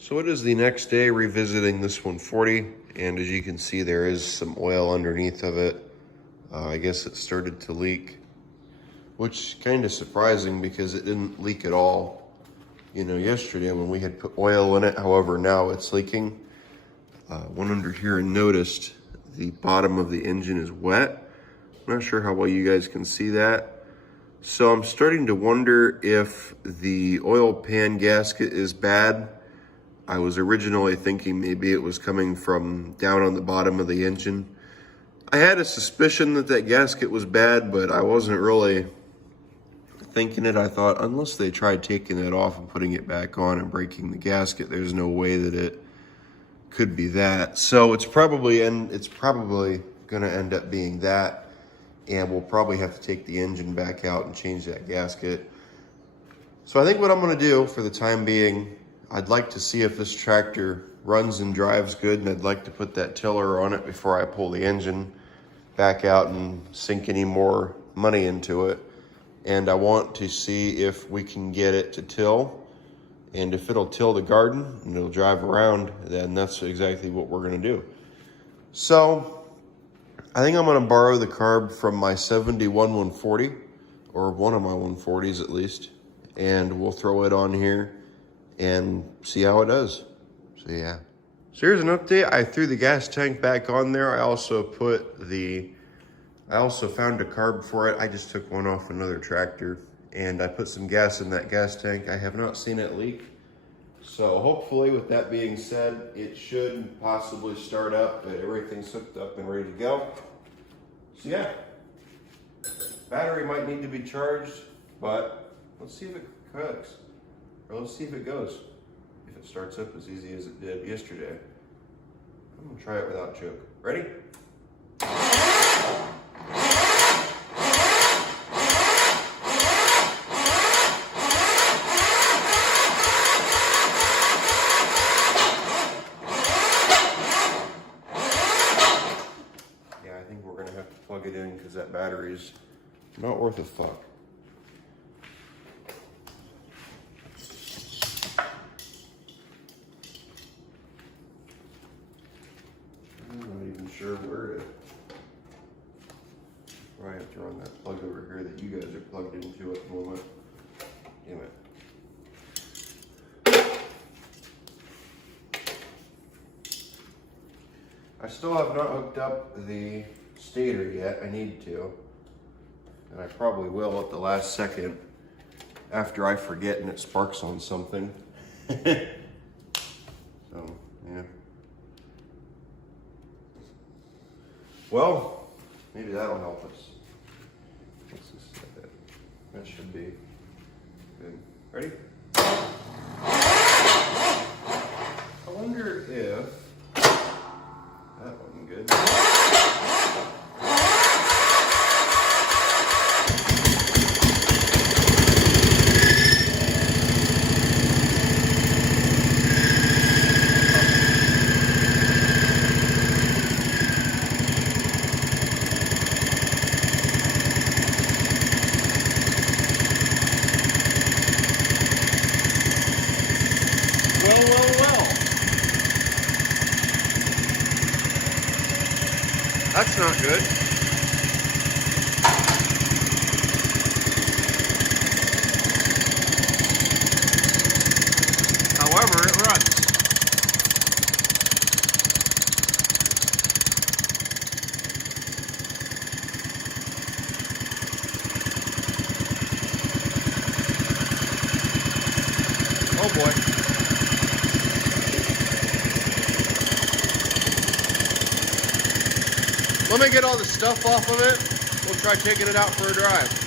So it is the next day revisiting this 140, and as you can see, there is some oil underneath of it. I guess it started to leak, which is kind of surprising because it didn't leak at all, yesterday when we had put oil in it. However, now it's leaking. Went under here and noticed the bottom of the engine is wet. I'm not sure how well you guys can see that. So I'm starting to wonder if the oil pan gasket is bad. I was originally thinking maybe it was coming from down on the bottom of the engine. I had a suspicion that that gasket was bad, but I wasn't really thinking it. I thought, unless they tried taking it off and putting it back on and breaking the gasket, there's no way that it could be that. So it's probably going to end up being that, and we'll probably have to take the engine back out and change that gasket. So I think what I'm going to do for the time being, I'd like to see if this tractor runs and drives good, and I'd like to put that tiller on it before I pull the engine back out and sink any more money into it. And I want to see if we can get it to till, and if it'll till the garden and it'll drive around, then that's exactly what we're going to do. So I think I'm going to borrow the carb from my 71 140, or one of my 140s at least, and we'll throw it on here and see how it does. So yeah. So here's an update. I threw the gas tank back on there. I also found a carb for it. I just took one off another tractor, and I put some gas in that gas tank. I have not seen it leak. So hopefully, with that being said, it should possibly start up, but everything's hooked up and ready to go. So yeah, battery might need to be charged, but let's see if it cooks. Or let's see if it goes. If it starts up as easy as it did yesterday. I'm gonna try it without choke. Ready? Yeah, I think we're gonna have to plug it in because that battery's not worth a fuck. Sure where to. Probably have to run that plug over here that you guys are plugged into at the moment. Damn it. I still have not hooked up the stator yet. I need to. And I probably will at the last second after I forget and it sparks on something. So, yeah. Well, maybe that'll help us. Let's just set that. That should be good. Ready? I wonder if that wasn't good. That's not good. However, it runs. Oh boy. Let me get all the stuff off of it. We'll try taking it out for a drive.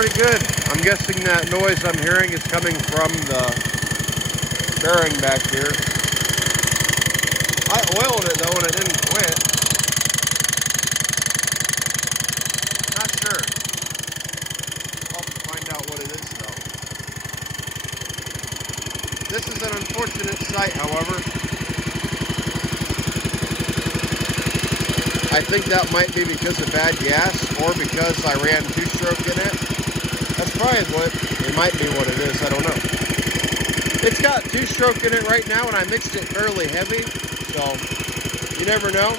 pretty good. I'm guessing that noise I'm hearing is coming from the bearing back here. I oiled it though and it didn't quit. Not sure. I'll have to find out what it is though. This is an unfortunate sight, however. I think that might be because of bad gas or because I ran two-stroke in it. That's probably what, it might be what it is, I don't know. It's got two-stroke in it right now and I mixed it fairly heavy, so you never know.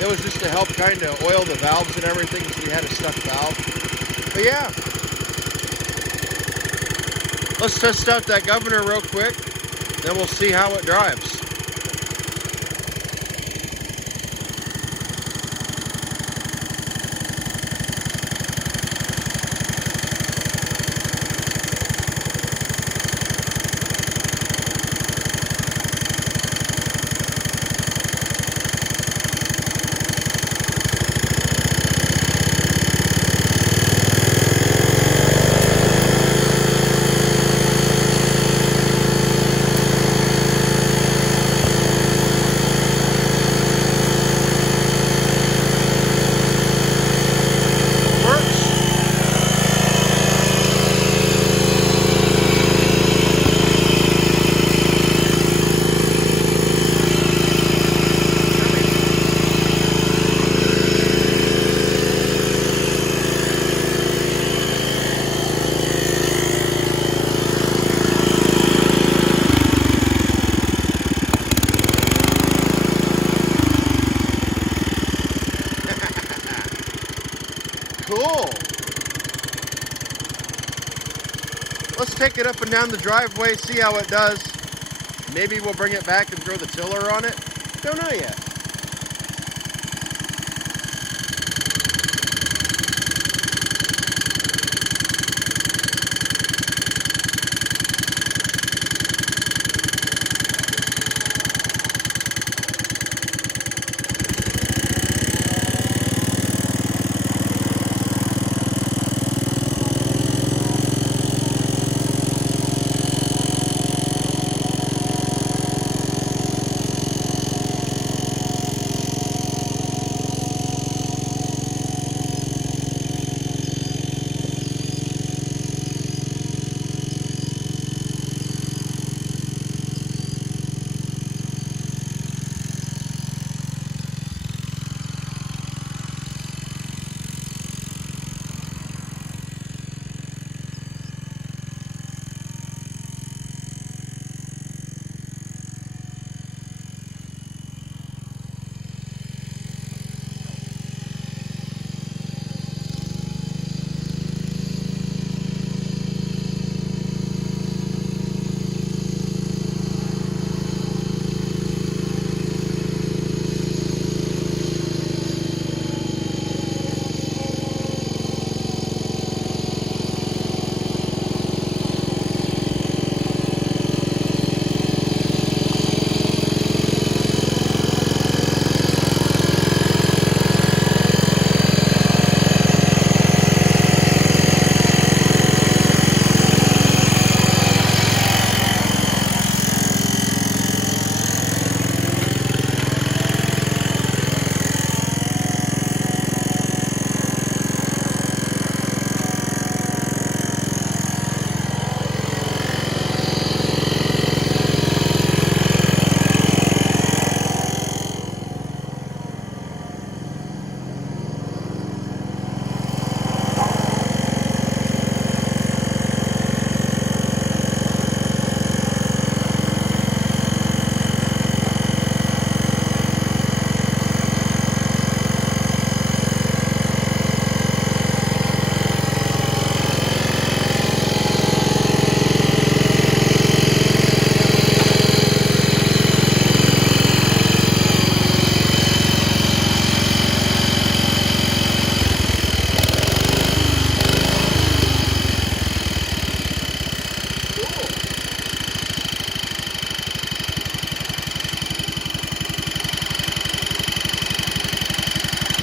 It was just to help kind of oil the valves and everything because we had a stuck valve. But yeah, let's test out that Governor real quick, then we'll see how it drives. Cool. Let's take it up and down the driveway, see how it does. Maybe we'll bring it back and throw the tiller on it. Don't know yet.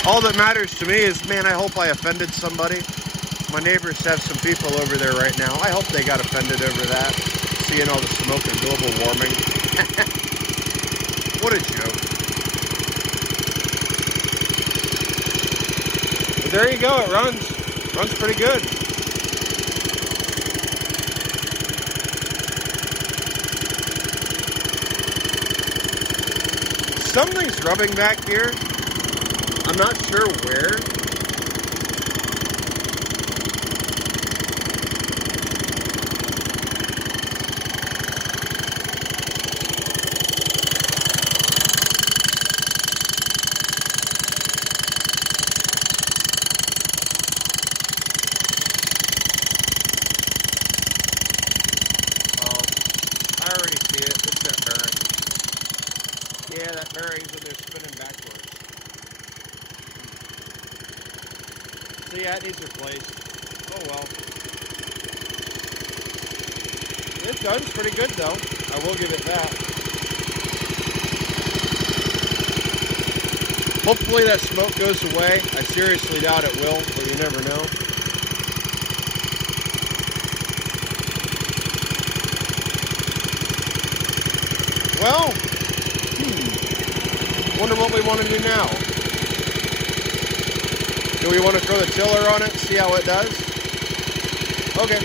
All that matters to me is, man, I hope I offended somebody. My neighbors have some people over there right now. I hope they got offended over that, seeing all the smoke and global warming. What a joke. But there you go, it runs. Runs pretty good. Something's rubbing back here. I'm not sure where. I already see it. It's that bearing. Yeah, that bearing's when they're spinning backwards. So yeah, it needs replaced. Oh well. It's done. It's pretty good though. I will give it that. Hopefully that smoke goes away. I seriously doubt it will, but you never know. Well, wonder what we want to do now. Do we want to throw the tiller on it, see how it does? Okay.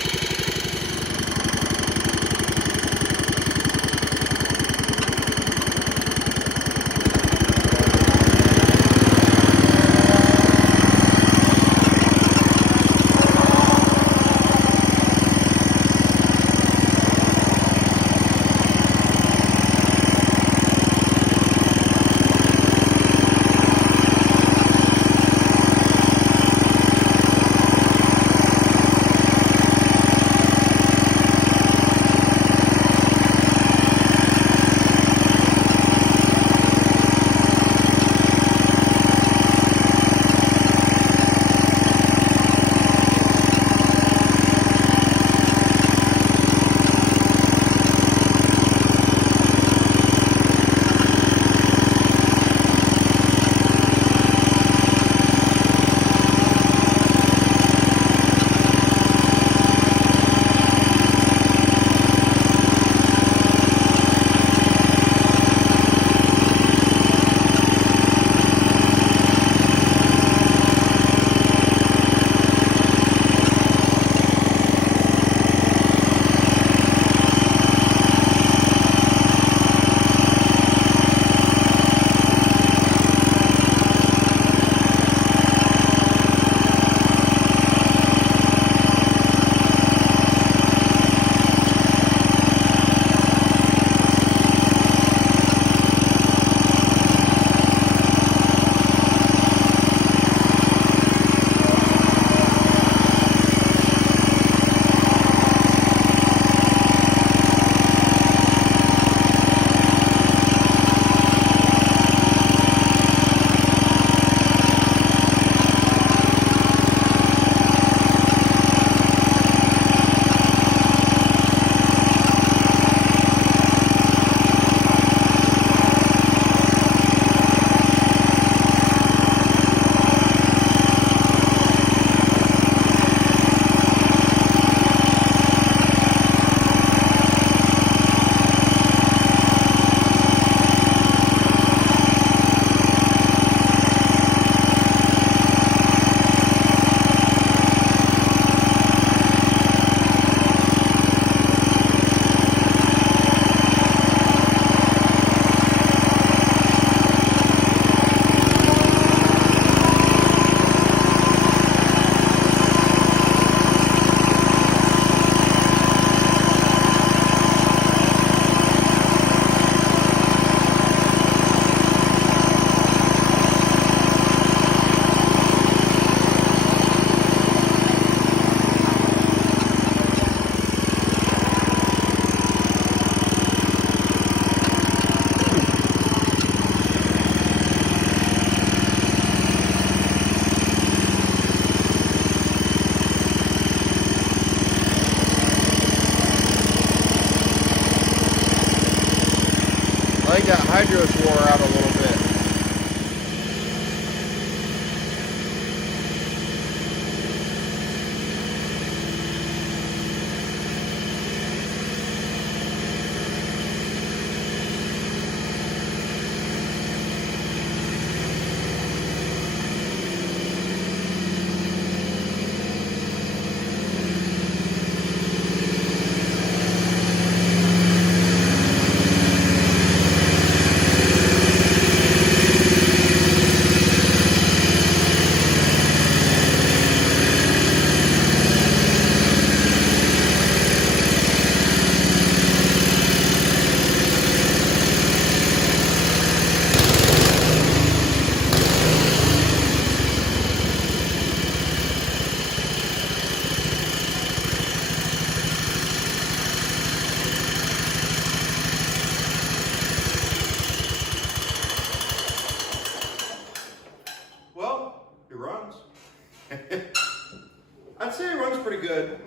I'd say it runs pretty good.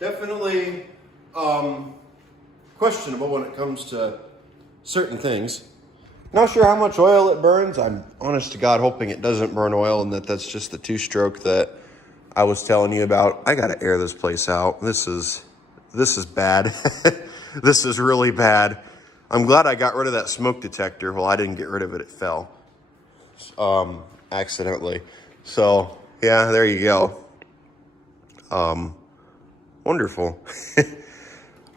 Definitely questionable when it comes to certain things. Not sure how much oil it burns. I'm honest to God hoping it doesn't burn oil and that's just the 2-stroke that I was telling you about. I gotta air this place out. This is bad. This is really bad. I'm glad I got rid of that smoke detector. Well, I didn't get rid of it. It fell accidentally. So yeah, there you go. Wonderful.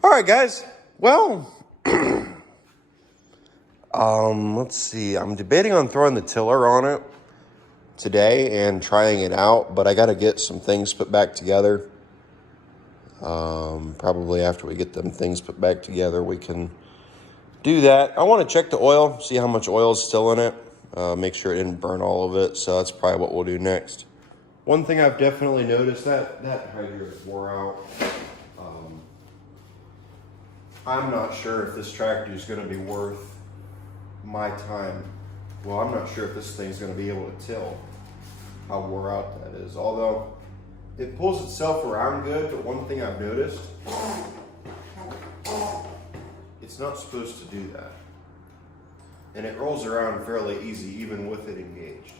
All right, guys. Well, let's see. I'm debating on throwing the tiller on it today and trying it out, but I got to get some things put back together. Probably after we get them things put back together, we can do that. I want to check the oil, see how much oil is still in it, make sure it didn't burn all of it. So that's probably what we'll do next. One thing I've definitely noticed that hydrant wore out. I'm not sure if this tractor is going to be worth my time. Well, I'm not sure if this thing's going to be able to till how wore out that is. Although it pulls itself around good, but one thing I've noticed, it's not supposed to do that. And it rolls around fairly easy even with it engaged.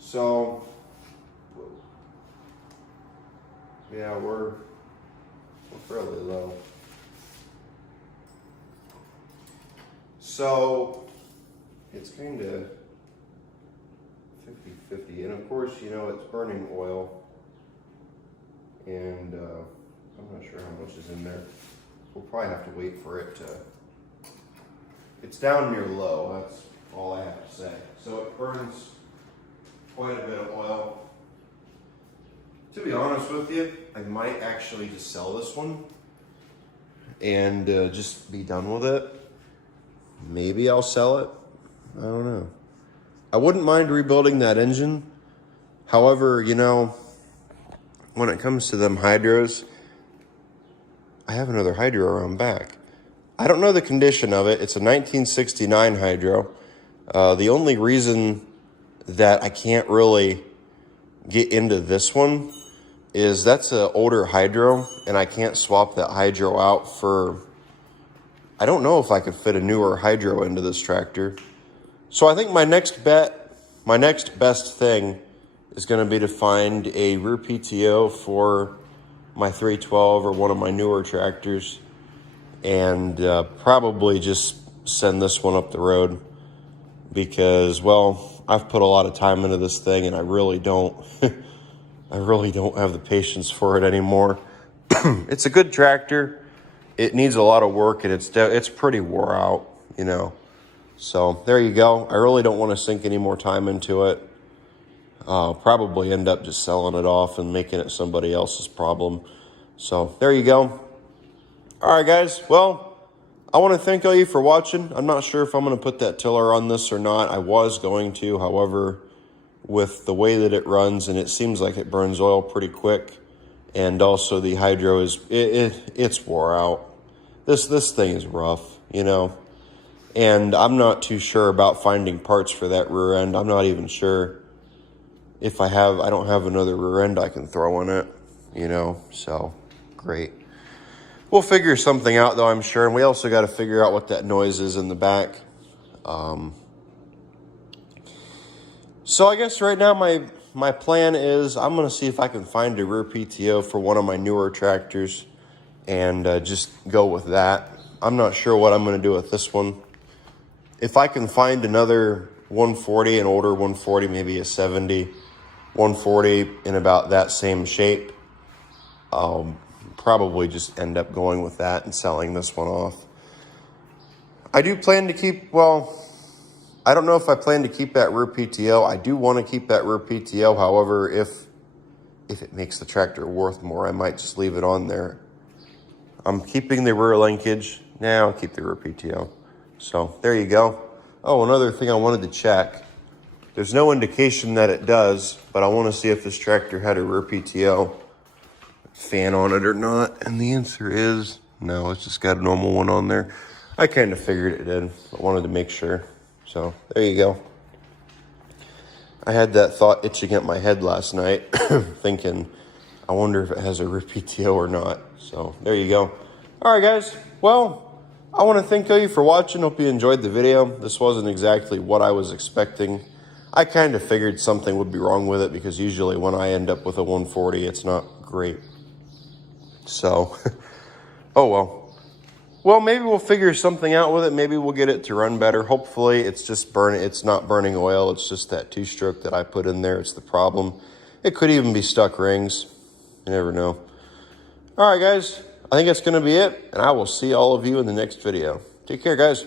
So, yeah, we're fairly low. So, it's kind of 50-50. And of course, you know, it's burning oil. And I'm not sure how much is in there. We'll probably have to wait for it to... It's down near low, that's all I have to say. So it burns quite a bit of oil. To be honest with you, I might actually just sell this one and just be done with it. Maybe I'll sell it. I don't know. I wouldn't mind rebuilding that engine. However, you know, when it comes to them hydros, I have another hydro around back. I don't know the condition of it. It's a 1969 hydro. The only reason that I can't really get into this one is that's an older hydro, and I can't swap that hydro out for... I don't know if I could fit a newer hydro into this tractor. So I think my next best thing is going to be to find a rear PTO for my 312 or one of my newer tractors, and probably just send this one up the road because, well, I've put a lot of time into this thing and I really don't have the patience for it anymore. It's a good tractor. It needs a lot of work and it's pretty wore out, you know. So there you go. I really don't want to sink any more time into it. I'll probably end up just selling it off and making it somebody else's problem. So there you go. All right, guys. Well, I want to thank all you for watching. I'm not sure if I'm going to put that tiller on this or not. I was going to. However, with the way that it runs, and it seems like it burns oil pretty quick, and also the hydro is, it's wore out. This thing is rough, you know. And I'm not too sure about finding parts for that rear end. I'm not even sure if I don't have another rear end I can throw in it, you know. So, great. We'll figure something out, though, I'm sure. And we also got to figure out what that noise is in the back. So I guess right now my plan is I'm going to see if I can find a rear PTO for one of my newer tractors and just go with that. I'm not sure what I'm going to do with this one. If I can find another 140, an older 140, maybe a 70, 140 in about that same shape, I'll probably just end up going with that and selling this one off. I do plan to keep, well, I don't know if I plan to keep that rear PTO. I do want to keep that rear PTO. However, if it makes the tractor worth more, I might just leave it on there. I'm keeping the rear linkage. Nah, I'll keep the rear PTO. So there you go. Oh, another thing I wanted to check. There's no indication that it does, but I want to see if this tractor had a rear PTO fan on it or not. And the answer is no, it's just got a normal one on there. I kind of figured it did, but wanted to make sure. So there you go. I had that thought itching at my head last night, thinking, I wonder if it has a RIP PTO or not. So there you go. All right, guys. Well, I want to thank you for watching. Hope you enjoyed the video. This wasn't exactly what I was expecting. I kind of figured something would be wrong with it because usually when I end up with a 140, it's not great. So, oh well. Well, maybe we'll figure something out with it. Maybe we'll get it to run better. Hopefully, it's just it's not burning oil. It's just that two-stroke that I put in there. It's the problem. It could even be stuck rings. You never know. All right, guys. I think that's going to be it, and I will see all of you in the next video. Take care, guys.